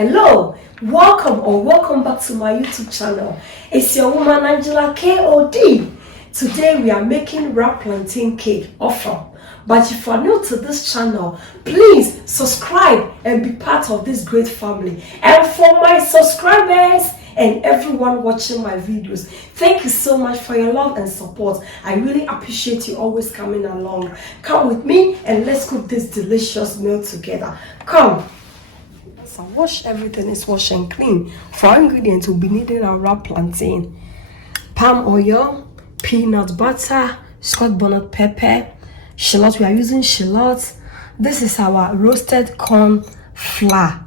Hello, welcome back to my YouTube channel. It's your woman Angela KOD. Today we are making wrapped plantain cake, Ofam. But if you are new to this channel, please subscribe and be part of this great family. And for my subscribers and everyone watching my videos, thank you so much for your love and support. I really appreciate you always coming along. Come with me and let's cook this delicious meal together. Come. So wash everything is wash and clean. For ingredients, we'll be needing our wrapped plantain, palm oil, peanut butter, Scotch Bonnet pepper, shallot. We are using shallot. This is our roasted corn flour,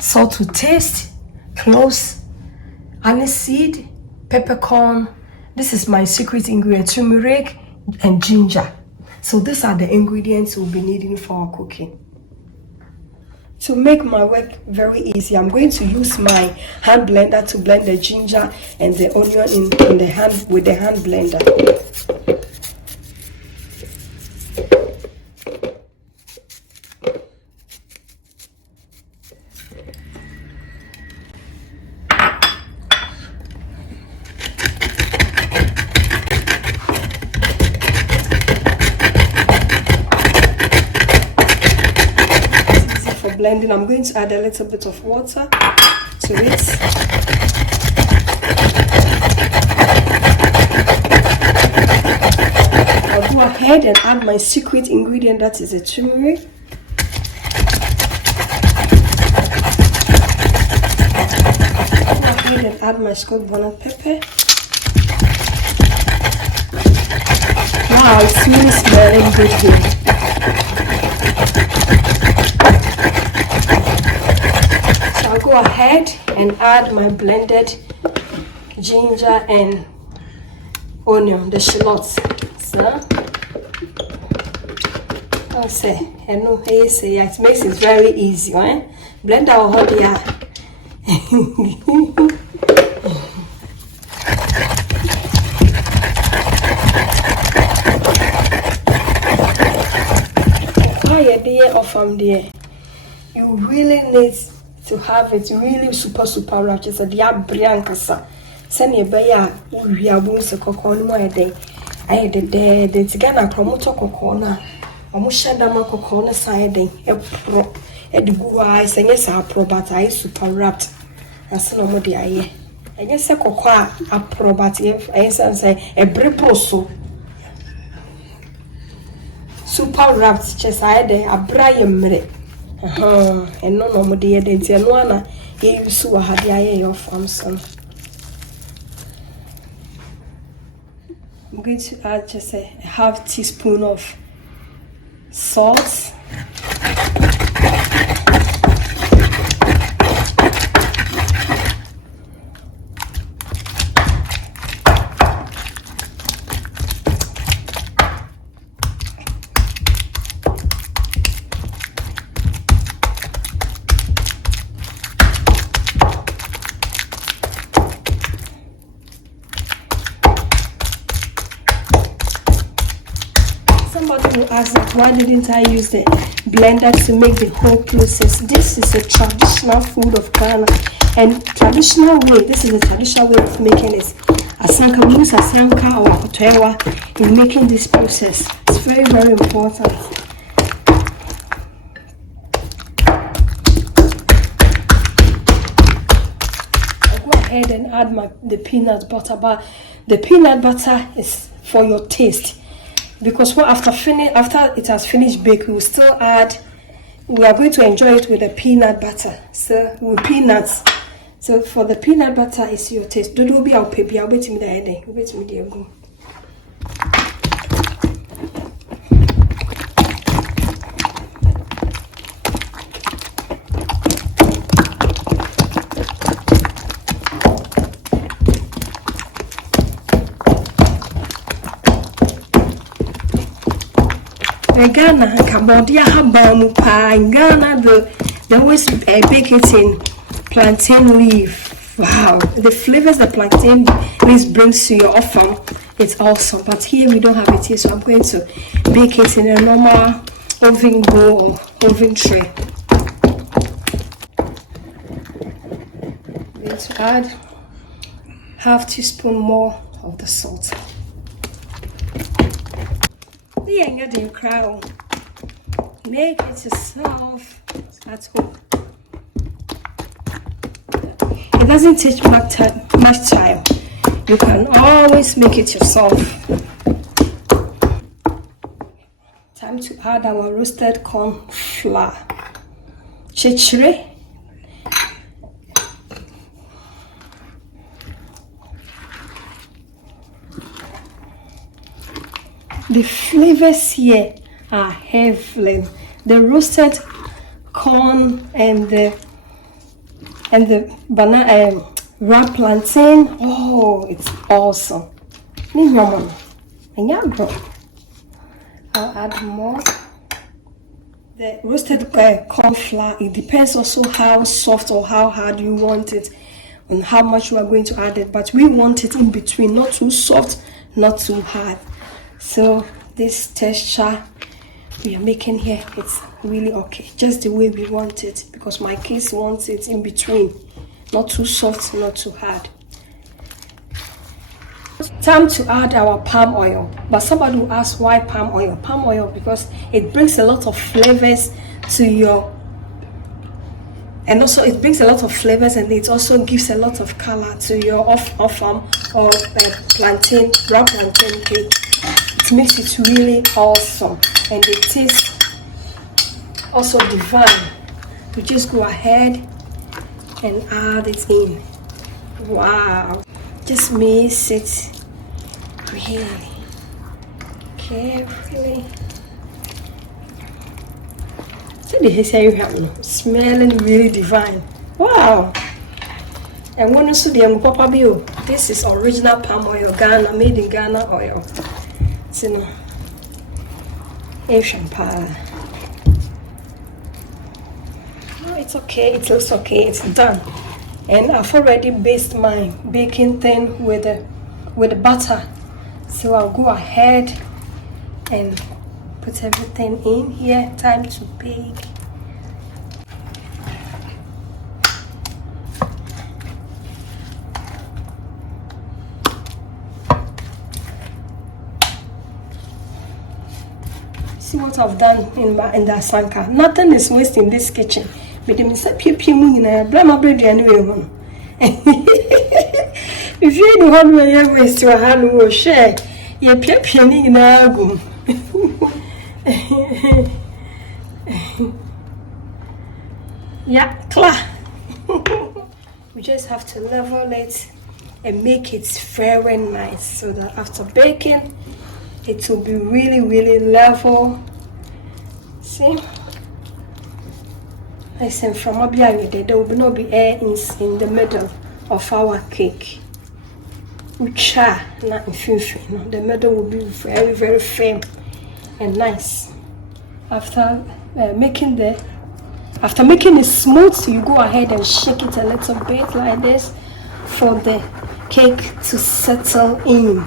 salt to taste, cloves, aniseed, peppercorn. This is my secret ingredient, turmeric and ginger. So these are the ingredients we'll be needing for our cooking. To make my work very easy, I'm going to use my hand blender to blend the ginger and the onion in the hand with the hand blender. Blending, I'm going to add a little bit of water to it. I'll go ahead and add my secret ingredient, that is the turmeric. Go ahead and add my Scotch Bonnet pepper. Wow, it's really smelling good here. Go ahead and add my blended ginger and onion, the shallots. So, I'll say, it makes it very easy, right? Blend our whole here. Ofam there. You really need to have it really super rich. It's a diabriancasa. Send your bear, we are boons a cocoon more day. I had the Tigana promoter cocona. Almost Shadama cocona siding, a pro, a good eyes, and yes, our probat I super wrapped. As no more I guess a cocoa, a probative, I say a breposo. Super wrapped, just I had a Brian minute. And no more dear days and one you saw had the eye of Ofam. I'm going to add just a half teaspoon of salt. Somebody will ask that why didn't I use the blender to make the whole process? This is a traditional food of Ghana, and traditional way. This is a traditional way of making it. Asanka, we use asanka or kotewa in making this process. It's very important. I'll go ahead and add the peanut butter, but the peanut butter is for your taste. Because after it has finished baking, we will still add. We are going to enjoy it with the peanut butter. So with peanuts. So for the peanut butter, it's your taste. Don't be our baby. I'll wait me there. Wait me there. Go. Ghana, Cambodia, Habamupa, in Ghana, they always bake it in plantain leaf. Wow, the flavors the plantain leaf brings to your Ofam, it's awesome. But here we don't have it here, so I'm going to bake it in a normal oven bowl or oven tray. going to add half teaspoon more of the salt. Make it yourself at home. It doesn't take much time. You can always make it yourself. Time to add our roasted corn flour. Chichire. The flavors here are heavenly. The roasted corn and the banana wrapped plantain. Oh, it's awesome. I'll add more. The roasted corn flour, it depends also how soft or how hard you want it and how much you are going to add it, but we want it in between, not too soft, not too hard. So this texture we are making here, it's really okay, just the way we want it, because my kids want it in between, not too soft, not too hard. Time to add our palm oil, but somebody will ask why palm oil? Palm oil because it brings a lot of flavors to your, and also it brings a lot of flavors, and it also gives a lot of color to your Ofam or plantain, wrapped plantain cake. It makes it really awesome, and it tastes also divine. You just go ahead and add it in. Wow, just mix it really carefully. So the hair smelling really divine. Wow. And one also the Papa Bio. This is original palm oil, Ghana, made in Ghana oil. So Asian pie. Oh, it's okay, it looks okay, it's done. And I've already basted my baking thing with the butter. So I'll go ahead and put everything in here. Time to bake. See what I've done in the sanka. Nothing is wasted in this kitchen. But them say pipi na blama bread anyway. If you don't have me waste your hand will share. You pipi ni na go. Yeah, clear. We just have to level it and make it very nice so that after baking it will be really level. See? I said from up here there will not be air in the middle of our cake. Ucha not in fin. The middle will be very firm and nice. After making it smooth, you go ahead and shake it a little bit like this for the cake to settle in.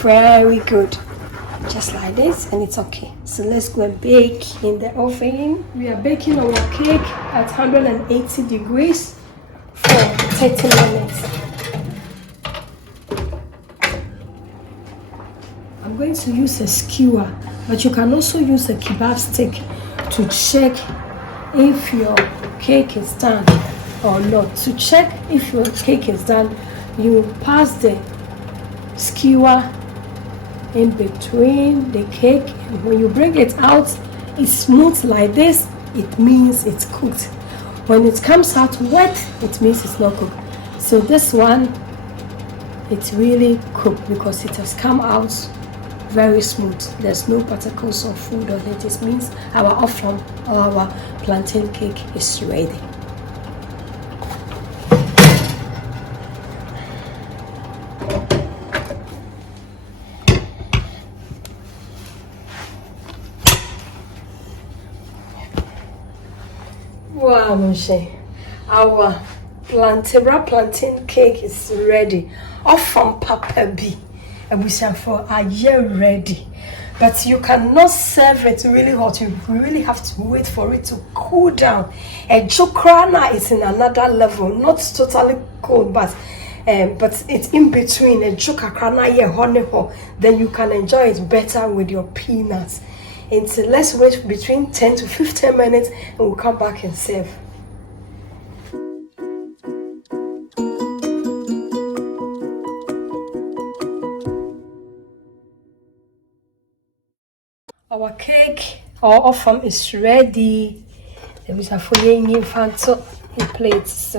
Very good. Just like this, and it's okay. So let's go and bake in the oven. We are baking our cake at 180 degrees for 30 minutes. I'm going to use a skewer, but you can also use a kebab stick to check if your cake is done or not. To check if your cake is done, you pass the skewer in between the cake, and when you bring it out, it's smooth like this, it means it's cooked. When it comes out wet, it means it's not cooked. So this one, it's really cooked because it has come out very smooth. There's no particles of food on it. It means our Ofam or our plantain cake is ready. Wow, Moshe, our plantain cake is ready. Ofam Papa B, and we say for a year ready. but you cannot serve it really hot. You really have to wait for it to cool down. And jokrana is in another level, not totally cold, but it's in between. And jokrana honey, then you can enjoy it better with your peanuts. And so let's wait between 10 to 15 minutes, and we'll come back and serve. Our cake or Ofam is ready. There is a fully infant in plates.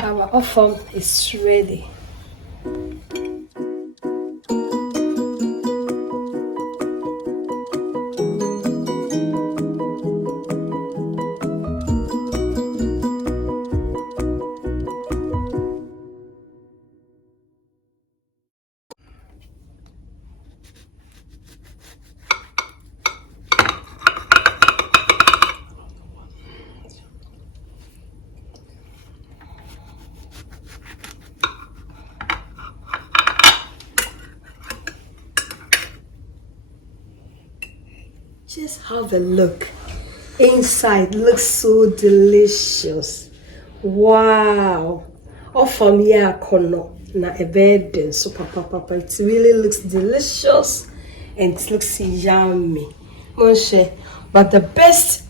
Our Ofam is ready. Just have a look. Inside looks so delicious. Wow. Ofam ya kono na ebeden so papa. It really looks delicious and it looks yummy. But the best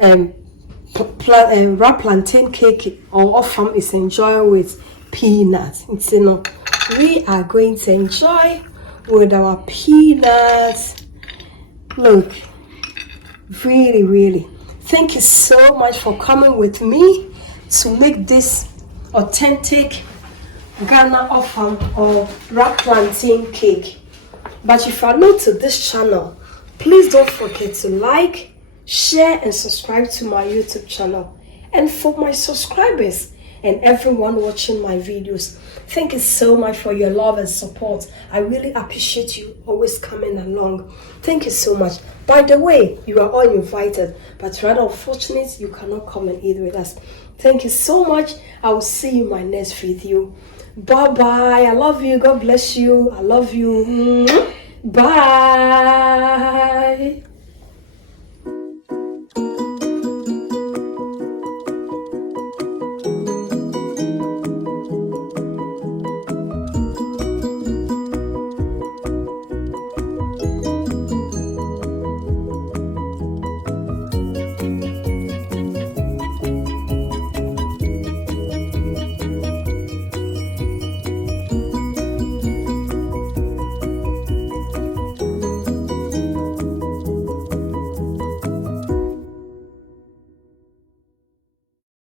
wrap plantain cake or Ofam is enjoyed with peanuts. We are going to enjoy with our peanuts. Look, really, thank you so much for coming with me to make this authentic Ghana Ofam or wrap plantain cake. But if you are new to this channel, please don't forget to like, share and subscribe to my YouTube channel. And for my subscribers and everyone watching my videos, thank you so much for your love and support. I really appreciate you always coming along. Thank you so much. By the way, you are all invited, but rather unfortunate you cannot come and eat with us. Thank you so much. I will see you in my next video. Bye. I love you. God bless you. I love you. Bye.